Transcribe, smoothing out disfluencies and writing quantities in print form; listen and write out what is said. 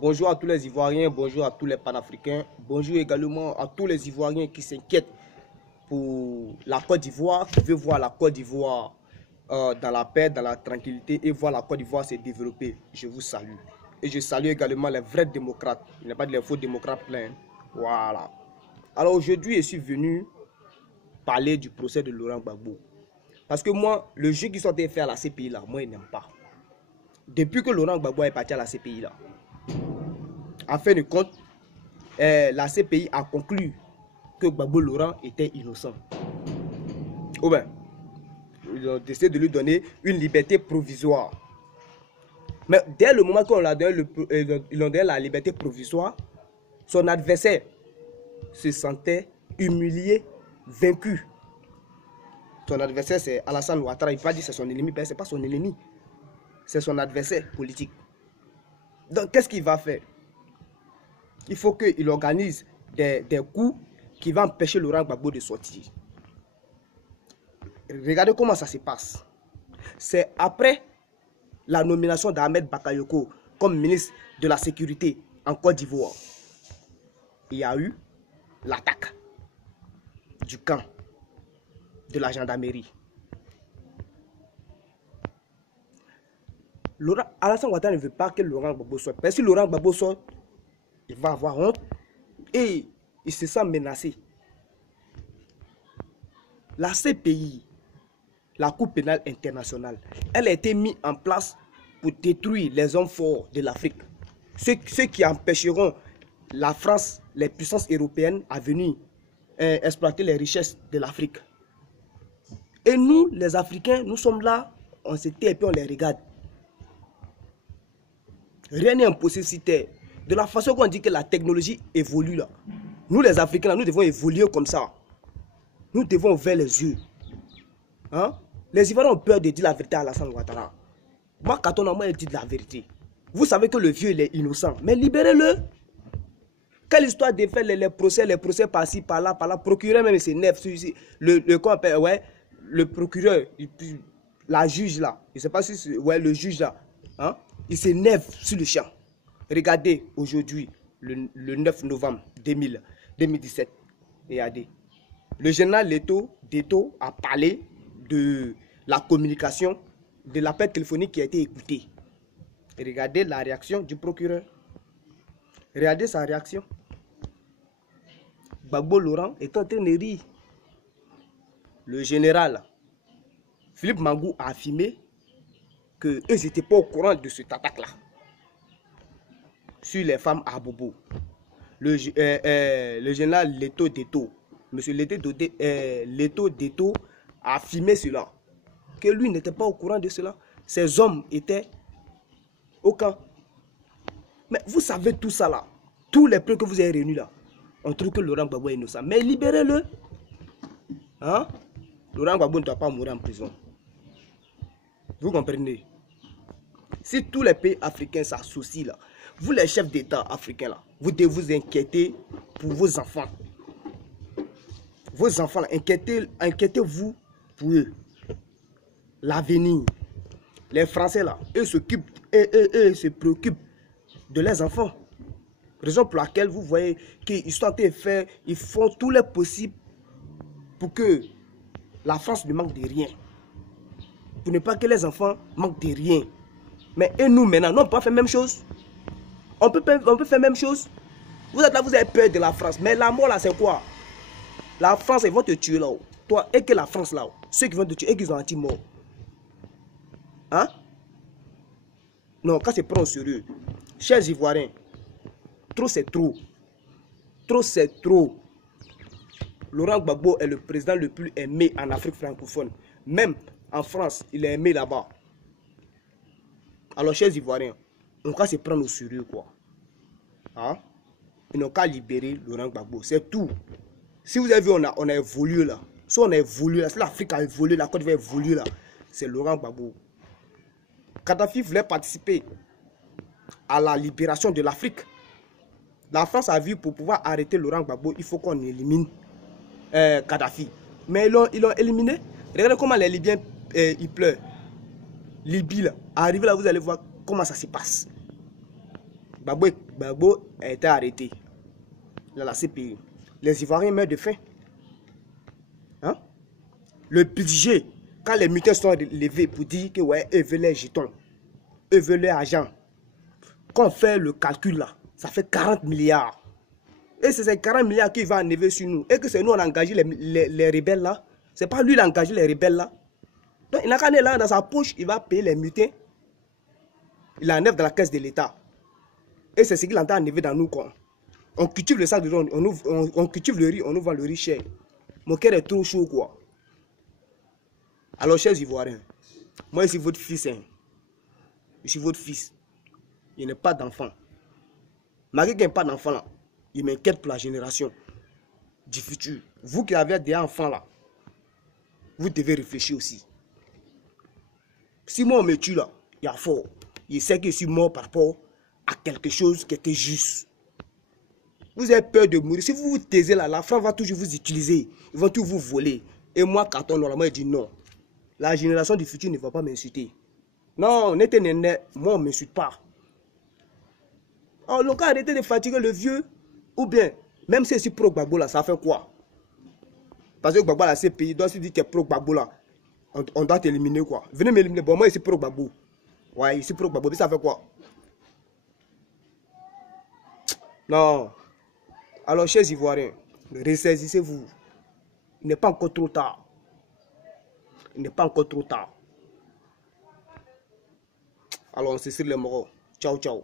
Bonjour à tous les Ivoiriens, bonjour à tous les panafricains, bonjour également à tous les Ivoiriens qui s'inquiètent pour la Côte d'Ivoire, qui veut voir la Côte d'Ivoire dans la paix, dans la tranquillité et voir la Côte d'Ivoire se développer. Je vous salue. Et je salue également les vrais démocrates. Il n'y a pas de les faux démocrates pleins. Voilà. Alors aujourd'hui, je suis venu parler du procès de Laurent Gbagbo. Parce que moi, le jeu qu'ils sont en train de faire à la CPI là, moi, je n'aime pas. Depuis que Laurent Gbagbo est parti à la CPI là, en fin de compte, la CPI a conclu que Gbagbo Laurent était innocent. Ou bien, ils ont décidé de lui donner une liberté provisoire. Mais dès le moment qu'on lui a donné la liberté provisoire, son adversaire se sentait humilié, vaincu. Son adversaire, c'est Alassane Ouattara. Il ne peut pas dire que c'est son ennemi, ce n'est pas son ennemi. C'est son adversaire politique. Donc, qu'est-ce qu'il va faire? Il faut qu'il organise des coups qui vont empêcher Laurent Gbagbo de sortir. Regardez comment ça se passe. C'est après la nomination d'Ahmed Bakayoko comme ministre de la Sécurité en Côte d'Ivoire. Il y a eu l'attaque du camp de la gendarmerie. Alassane Ouattara ne veut pas que Laurent Gbagbo sorte. Parce que si Laurent Gbagbo sort, il va avoir honte et il se sent menacé. La CPI, la Cour pénale internationale, elle a été mise en place pour détruire les hommes forts de l'Afrique. Ceux qui empêcheront la France, les puissances européennes à venir exploiter les richesses de l'Afrique. Et nous, les Africains, nous sommes là, on se tait et puis on les regarde. Rien n'est impossible si t'es. De la façon qu'on dit que la technologie évolue là. Nous les Africains, là, nous devons évoluer comme ça. Nous devons ouvrir les yeux. Hein? Les Ivoiriens ont peur de dire la vérité à Alassane Ouattara. Moi, quand on a moi, il dit la vérité. Vous savez que le vieux, il est innocent. Mais libérez-le. Quelle histoire de faire les procès par-ci, par-là, par-là. Procureur même, c'est neuf. Le procureur, la juge là. Je ne sais pas si c'est... Ouais, le juge là. Hein? Il s'énerve sur le champ. Regardez aujourd'hui, le 9 novembre 2017. Regardez. Le général Deto a parlé de la communication, de l'appel téléphonique qui a été écouté. Regardez la réaction du procureur. Regardez sa réaction. Gbagbo Laurent est en train de rire. Le général Philippe Mangou a affirmé qu'eux n'étaient pas au courant de cette attaque-là sur les femmes à Bobo. Le général Leto Deto, monsieur Leto Deto a affirmé cela, que lui n'était pas au courant de cela. Ces hommes étaient au camp. Mais vous savez tout ça là, tous les preuves que vous avez réunis là, on trouve que Laurent Gbagbo est innocent. Mais libérez-le. Hein? Laurent Gbagbo ne doit pas mourir en prison. Vous comprenez? Si tous les pays africains s'associent là, vous les chefs d'État africains là, vous devez vous inquiéter pour vos enfants. Vos enfants là, inquiétez-vous pour eux. L'avenir. Les Français là, eux se préoccupent de leurs enfants. Raison pour laquelle vous voyez qu'ils sont en train de faire, ils font tout le possible pour que la France ne manque de rien. Pour ne pas que les enfants manquent de rien. Mais et nous maintenant, nous, on peut pas faire la même chose. On peut faire la même chose. Vous êtes là, vous avez peur de la France. Mais la mort là, c'est quoi? La France, ils vont te tuer là-haut. Toi, et que la France là-haut. Ceux qui vont te tuer, et qu'ils ont anti-mort. Hein? Non, quand c'est pris au sérieux. Chers Ivoiriens, trop c'est trop. Trop c'est trop. Laurent Gbagbo est le président le plus aimé en Afrique francophone. Même en France, il est aimé là-bas. Alors, chers Ivoiriens, on va se prendre au sérieux, quoi. Hein? Ils n'ont qu'à libérer Laurent Gbagbo. C'est tout. Si vous avez vu, on a évolué là. Si on a évolué là, si l'Afrique a évolué, la Côte d'Ivoire a évolué là, c'est Laurent Gbagbo. Kadhafi voulait participer à la libération de l'Afrique. La France a vu pour pouvoir arrêter Laurent Gbagbo, il faut qu'on élimine Kadhafi. Mais ils l'ont éliminé. Regardez comment les Libyens ils pleurent. Libye là, arrivé là, vous allez voir comment ça se passe. Gbagbo a été arrêté. Dans la CPI. Les Ivoiriens meurent de faim. Hein? Le budget, quand les mutins sont levés pour dire que ouais, eux veulent les jetons, eux veulent leur argent. Quand on fait le calcul là, ça fait 40 milliards. Et c'est ces 40 milliards qui vont enlever sur nous. Et que c'est nous on a engagé les rebelles là. C'est pas lui qui a engagé les rebelles là. Donc il n'a qu'à aller là dans sa poche, il va payer les mutins. Il enlève dans la caisse de l'État. Et c'est ce qu'il entend enlever dans nous quoi. On cultive le sac de riz, on cultive le riz, on nous vend le riz cher. Mon cœur est trop chaud quoi. Alors chers Ivoiriens, moi je suis votre fils. Hein. Je suis votre fils. Il n'est pas d'enfant. Malgré qu'il n'y ait pas d'enfant là, il m'inquiète pour la génération du futur. Vous qui avez des enfants là, vous devez réfléchir aussi. Si moi on me tue là, il y a fort. Je sais que je suis mort par rapport à quelque chose qui était juste. Vous avez peur de mourir. Si vous vous taisez là, la France va toujours vous utiliser. Ils vont tout vous voler. Et moi, Carton, normalement, il dit non. La génération du futur ne va pas m'insulter. Non, moi, on ne m'insulte pas. Alors, le cas arrêtez de fatiguer le vieux. Ou bien, même si c'est pro Gbagbo là, ça fait quoi? Parce que Gbagbo là, c'est pays. Donc, si tu dis que tu es pro Gbagbo là, on doit t'éliminer quoi. Venez m'éliminer. Bon, moi, je suis pro Gbagbo. Ouais, je suis pro Gbagbo. Mais ça fait quoi? Non. Alors, chers Ivoiriens, ressaisissez-vous. Il n'est pas encore trop tard. Il n'est pas encore trop tard. Alors, on se sur les moraux. Ciao, ciao.